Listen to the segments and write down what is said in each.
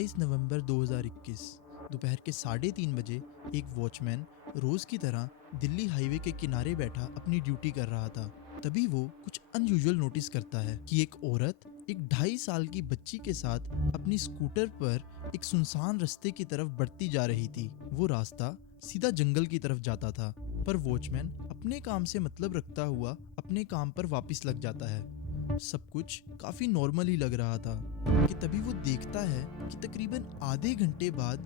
28 नवंबर 2021 दोपहर के 3:30 बजे एक वॉचमैन रोज की तरह दिल्ली हाईवे के किनारे बैठा अपनी ड्यूटी कर रहा था। तभी वो कुछ अनयूजुअल नोटिस करता है कि एक औरत एक 2.5 साल की बच्ची के साथ अपनी स्कूटर पर एक सुनसान रास्ते की तरफ बढ़ती जा रही थी। वो रास्ता सीधा जंगल की तरफ जाता था, पर वॉचमैन अपने काम से मतलब रखता हुआ अपने काम पर वापस लग जाता है। सब कुछ काफी नॉर्मल ही लग रहा था कि तभी वो देखता है कि तकरीबन आधे घंटे बाद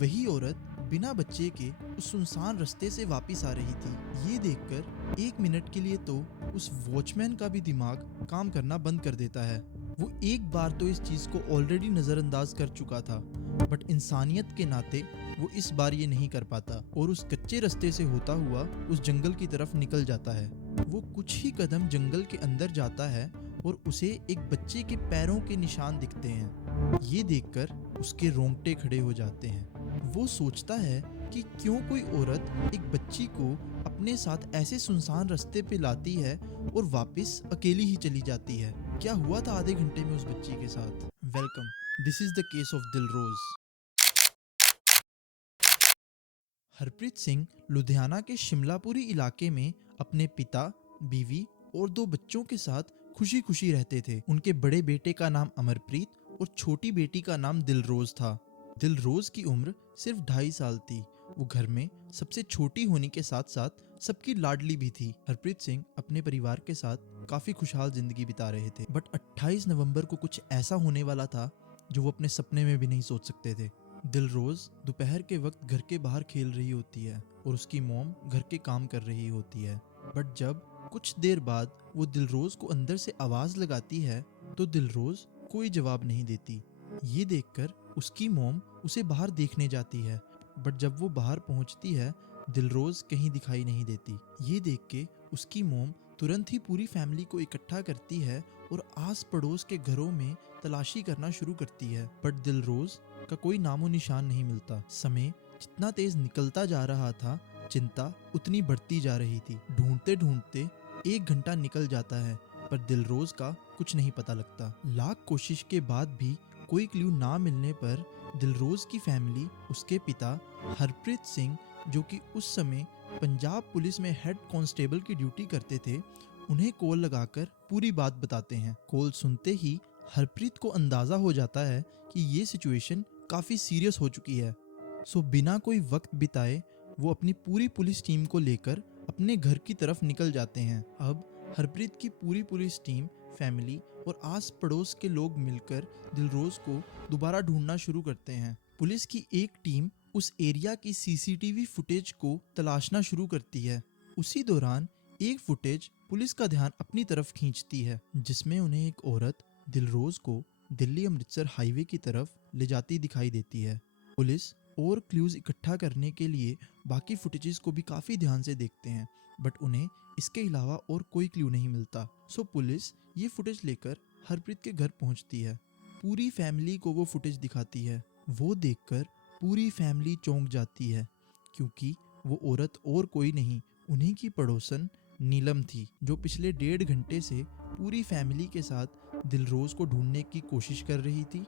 वही औरत बिना बच्चे के उस सुनसान रास्ते से वापस आ रही थी। ये देखकर 1 मिनट के लिए तो उस वॉचमैन का भी दिमाग काम करना बंद कर देता है। वो एक बार तो इस चीज को ऑलरेडी नजरअंदाज कर चुका था, बट इंसानियत के नाते वो इस बार ये नहीं कर पाता और उस कच्चे रास्ते से होता हुआ उस जंगल की तरफ निकल जाता है। वो कुछ ही कदम जंगल के अंदर जाता है और उसे एक बच्चे के पैरों के निशान दिखते हैं। ये देखकर उसके रोंगटे खड़े हो जाते हैं। वो सोचता है कि क्यों कोई औरत एक बच्ची को अपने साथ ऐसे सुनसान रास्ते पे लाती है और वापस अकेली ही चली जाती है। क्या हुआ था आधे घंटे में उस बच्ची के साथ? Welcome, this is the case of Dilroz. Harpreet Singh Ludhiana के शिमलापुरी इलाके में अपने पिता, बीवी और 2 बच्चों के साथ खुशी खुशी रहते थे। उनके बड़े बेटे का नाम अमरप्रीत और छोटी बेटी का नाम दिलरोज था। दिलरोज की उम्र सिर्फ 2.5 साल थी। वो घर में सबसे छोटी होने के साथ साथ सबकी लाडली भी थी। हरप्रीत सिंह अपने परिवार के साथ काफी खुशहाल जिंदगी बिता रहे थे, बट 28 नवंबर को कुछ ऐसा होने वाला था जो वो अपने सपने में भी नहीं सोच सकते थे। दिलरोज दोपहर के वक्त घर के बाहर खेल रही होती है और उसकी मॉम घर के काम कर रही होती है, बट जब कुछ देर बाद वो दिलरोज को अंदर से आवाज लगाती है तो दिलरोज कोई जवाब नहीं देती। ये देखकर उसकी मॉम उसे बाहर देखने जाती है, बट जब वो बाहर पहुंचती है दिलरोज कहीं दिखाई नहीं देती। ये देख के उसकी मॉम तुरंत ही पूरी फैमिली को इकट्ठा करती है और आस पड़ोस के घरों में तलाशी करना शुरू करती है, बट दिलरोज का कोई नामो निशान नहीं मिलता। समय जितना तेज निकलता जा रहा था, चिंता उतनी बढ़ती जा रही थी। ढूंढते ढूंढते 1 घंटा निकल जाता है, पर दिलरोज का कुछ नहीं पता लगता। लाख कोशिश के बाद भी कोई क्लू ना मिलने पर दिलरोज की फैमिली उसके पिता हरप्रीत सिंह, जो कि उस समय पंजाब पुलिस में हेड कांस्टेबल की ड्यूटी करते थे, उन्हें कॉल लगाकर पूरी बात बताते हैं। कॉल सुनते ही हरप्रीत को अंदाजा हो जाता है कि ये सिचुएशन काफी सीरियस हो चुकी है। सो बिना कोई वक्त बिताए वो अपनी पूरी पुलिस टीम को लेकर अपने घर की तरफ निकल जाते हैं। अब हरप्रीत की पूरी पुलिस टीम, फैमिली और आस पड़ोस के लोग मिलकर दिलरोज को दोबारा ढूंढना शुरू करते हैं। पुलिस की एक टीम उस एरिया की सीसीटीवी फुटेज को तलाशना शुरू करती है। उसी दौरान एक फुटेज पुलिस का ध्यान अपनी तरफ खींचती है, जिसमें उन्हें एक औरत दिलरोज को दिल्ली अमृतसर हाईवे की तरफ ले जाती दिखाई देती है। पुलिस और क्लूज इकट्ठा करने के लिए बाकी फुटेजेस को भी काफी ध्यान से देखते हैं, बट उन्हें इसके अलावा और कोई क्लू नहीं मिलता। सो पुलिस ये फुटेज लेकर हरप्रीत के घर पहुंचती है। पूरी फैमिली को वो फुटेज दिखाती है। वो देखकर पूरी फैमिली चौंक जाती है, क्योंकि वो औरत और कोई नहीं, उन्हीं की पड़ोसन नीलम थी, जो पिछले 1.5 घंटे से पूरी फैमिली के साथ दिलरोज को ढूंढने की कोशिश कर रही थी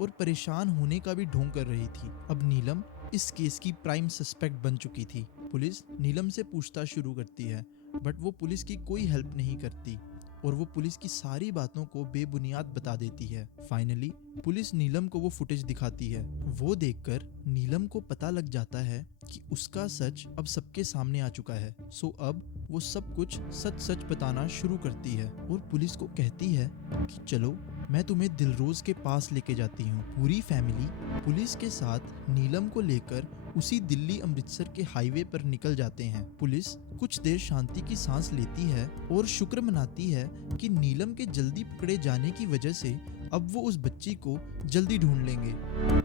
और परेशान होने का भी ढोंग कर रही थी। अब नीलम इस केस की प्राइम सस्पेक्ट बन चुकी थी। पुलिस नीलम से पूछताछ शुरू करती है, बट वो पुलिस की कोई हेल्प नहीं करती और वो पुलिस की सारी बातों को बेबुनियाद बता देती है। फाइनली पुलिस नीलम को वो फुटेज दिखाती है। वो देखकर नीलम को पता लग जाता है कि उसका सच अब सबके सामने आ चुका है। सो अब वो सब कुछ सच सच बताना शुरू करती है और पुलिस को कहती है कि चलो मैं तुम्हें दिलरोज के पास लेके जाती हूँ। पूरी फैमिली पुलिस के साथ नीलम को लेकर उसी दिल्ली अमृतसर के हाईवे पर निकल जाते हैं। पुलिस कुछ देर शांति की सांस लेती है और शुक्र मनाती है कि नीलम के जल्दी पकड़े जाने की वजह से अब वो उस बच्ची को जल्दी ढूंढ लेंगे।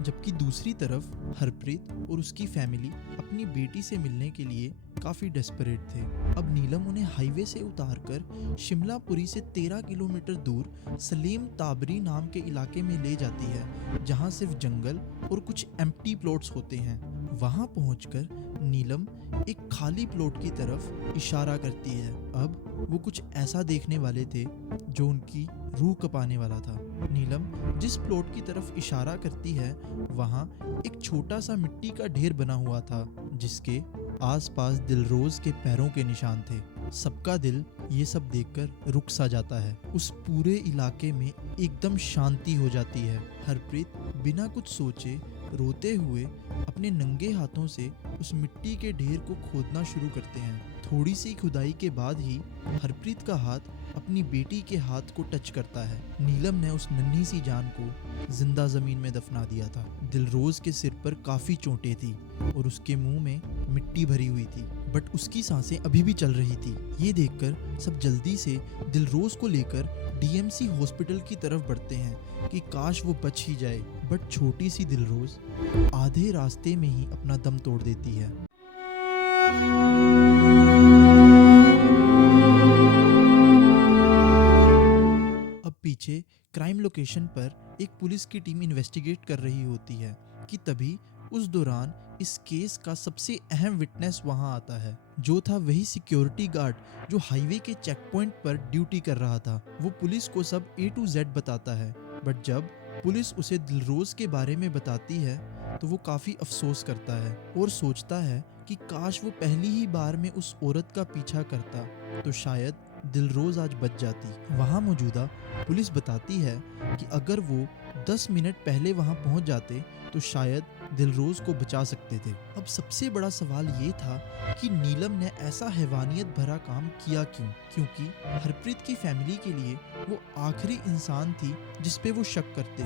जबकि दूसरी तरफ हरप्रीत और उसकी फैमिली अपनी बेटी से मिलने के लिए काफी डेस्परेट थे। अब नीलम उन्हें हाईवे से उतारकर शिमलापुरी से 13 किलोमीटर दूर सलीम ताबरी नाम के इलाके में ले जाती है, जहां सिर्फ जंगल और कुछ एम्प्टी प्लॉट्स होते हैं। वहां पहुंचकर नीलम एक खाली प्लॉट की तरफ इशारा करती है। अब वो कुछ ऐसा देखने वाले थे जो उनकी रूह कपाने वाला था। नीलम जिस प्लॉट की तरफ इशारा करती है वहां एक छोटा सा मिट्टी का ढेर बना हुआ था, जिसके आसपास दिलरोज के पैरों के निशान थे। सबका दिल ये सब देखकर रुक सा जाता है। उस पूरे इलाके में एकदम शांति हो जाती है। हरप्रीत बिना कुछ सोचे रोते हुए अपने नंगे हाथों से उस मिट्टी के ढेर को खोदना शुरू करते हैं। थोड़ी सी खुदाई के बाद ही हरप्रीत का हाथ अपनी बेटी के हाथ को टच करता है। नीलम ने उस नन्ही सी जान को जिंदा जमीन में दफना दिया था। दिलरोज के सिर पर काफी चोटें थी और उसके मुंह में मिट्टी भरी हुई थी, बट उसकी सांसें अभी भी चल रही थी। ये देखकर सब जल्दी से दिलरोज को लेकर डीएमसी हॉस्पिटल की तरफ बढ़ते हैं कि काश वो बच ही जाए, बट छोटी सी दिलरोज आधे रास्ते में ही अपना दम तोड़ देती है। अब पीछे क्राइम लोकेशन पर एक पुलिस की टीम इन्वेस्टिगेट कर रही होती है कि तभी उस दौरान इस केस का सबसे अहम विटनेस वहां आता है, जो था वही सिक्योरिटी गार्ड जो हाईवे के चेक पॉइंट पर ड्यूटी कर रहा था। वो पुलिस को सब A to Z बताता है, बट जब पुलिस उसे दिलरोज के बारे में बताती है तो वो काफी अफसोस करता है और सोचता है कि काश वो पहली ही बार में उस औरत का पीछा करता तो शायद दिलरोज आज बच जाती। वहां मौजूदा पुलिस बताती है कि अगर वो 10 मिनट पहले वहां पहुंच जाते तो शायद दिलरोज को बचा सकते थे। अब सबसे बड़ा सवाल ये था कि नीलम ने ऐसा हैवानियत भरा काम किया क्यों, क्योंकि हरप्रीत की फैमिली के लिए वो आखिरी इंसान थी जिस पे वो शक करते,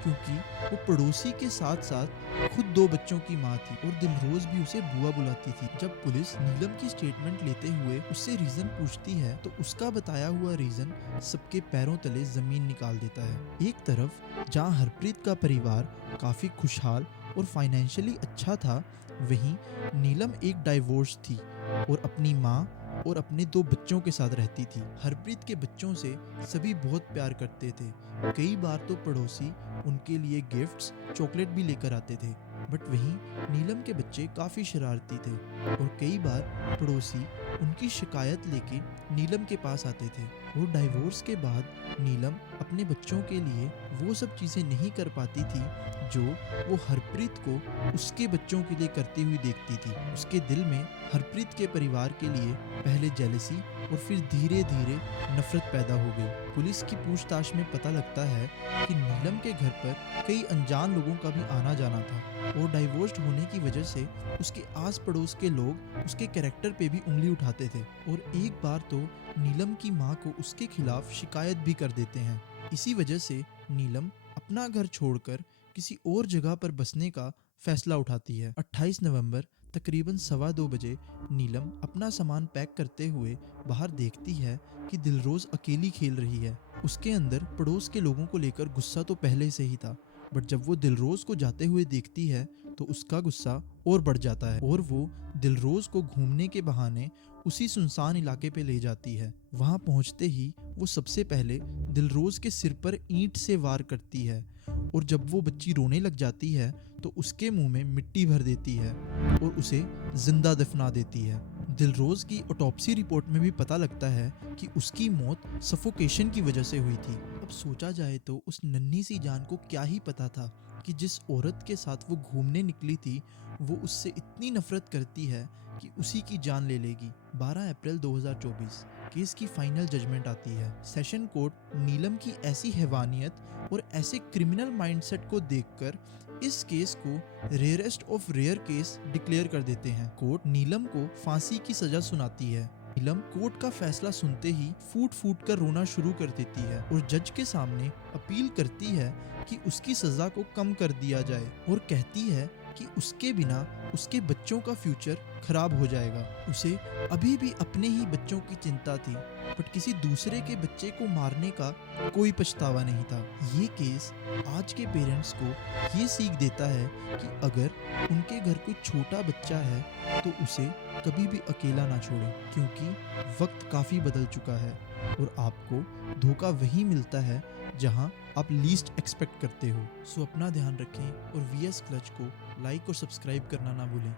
क्योंकि वो पड़ोसी के साथ साथ खुद 2 बच्चों की माँ थी और दिलरोज भी उसे बुआ बुलाती थी। जब पुलिस नीलम की स्टेटमेंट लेते हुए उससे रीजन पूछती है तो उसका बताया हुआ रीजन सबके पैरों तले जमीन निकाल देता है। एक तरफ जहाँ हरप्रीत का परिवार काफी खुशहाल और फाइनेंशियली अच्छा था, वहीं नीलम एक डाइवोर्स थी और अपनी माँ और अपने 2 बच्चों के साथ रहती थी। हरप्रीत के बच्चों से सभी बहुत प्यार करते थे। कई बार तो पड़ोसी उनके लिए गिफ्ट्स, चॉकलेट भी लेकर आते थे, बट वहीं नीलम के बच्चे काफ़ी शरारती थे और कई बार पड़ोसी उनकी शिकायत लेके नीलम के पास आते थे। और डाइवोर्स के बाद नीलम अपने बच्चों के लिए वो सब चीज़ें नहीं कर पाती थी जो वो हरप्रीत को उसके बच्चों के लिए करती हुई देखती थी। उसके दिल में हरप्रीत के परिवार के लिए पहले जेलसी और फिर धीरे धीरे नफरत पैदा हो गई। पुलिस की पूछताछ में पता लगता है कि नीलम के घर पर कई अनजान लोगों का भी आना जाना था और डाइवोर्स्ड होने की वजह से उसके आस पड़ोस के लोग उसके कैरेक्टर पे भी उंगली उठाते थे और एक बार तो नीलम की माँ को उसके खिलाफ शिकायत भी कर देते हैं। इसी वजह से नीलम अपना घर छोड़कर किसी और जगह पर बसने का फैसला उठाती है। 28 नवंबर तकरीबन 2:15 बजे नीलम अपना सामान पैक करते हुए बाहर देखती है कि दिलरोज अकेली खेल रही है। उसके अंदर पड़ोस के लोगों को लेकर गुस्सा तो पहले से ही था, बट जब वो दिलरोज को जाते हुए देखती है तो उसका गुस्सा और बढ़ जाता है और वो दिलरोज को घूमने के बहाने उसी सुनसान इलाके पे ले जाती है। वहां पहुंचते ही वो सबसे पहले दिलरोज के सिर पर ईंट से वार करती है और जब वो बच्ची रोने लग जाती है तो उसके मुंह में मिट्टी भर देती है और उसे जिंदा दफना देती है। दिलरोज की ऑटोप्सी रिपोर्ट में भी पता लगता है कि उसकी मौत सफोकेशन की वजह से हुई थी। अब सोचा जाए तो उस नन्ही सी जान को क्या ही पता था कि जिस औरत के साथ वो घूमने निकली थी वो उससे इतनी नफरत करती है कि उसी की जान ले लेगी। 12 अप्रैल 2024 केस की फाइनल जजमेंट आती है। सेशन कोर्ट नीलम की ऐसी हैवानियत और ऐसे क्रिमिनल माइंडसेट को देखकर इस केस को rarest of rare case declare कर देते हैं। कोर्ट नीलम को फांसी की सजा सुनाती है। नीलम कोर्ट का फैसला सुनते ही फूट फूट कर रोना शुरू कर देती है और जज के सामने अपील करती है कि उसकी सजा को कम कर दिया जाए और कहती है कि उसके बिना उसके बच्चों का फ्यूचर खराब हो जाएगा। उसे अभी भी अपने ही बच्चों की चिंता थी, बट किसी दूसरे के बच्चे को मारने का कोई पछतावा नहीं था। ये केस आज के पेरेंट्स को ये सीख देता है कि अगर उनके घर कोई छोटा बच्चा है तो उसे कभी भी अकेला ना छोड़ें, क्योंकि वक्त काफ़ी बदल चुका है और आपको धोखा वही मिलता है जहां आप लीस्ट एक्सपेक्ट करते हो। सो अपना ध्यान रखें और वीएस क्लच को लाइक और सब्सक्राइब करना ना भूलें।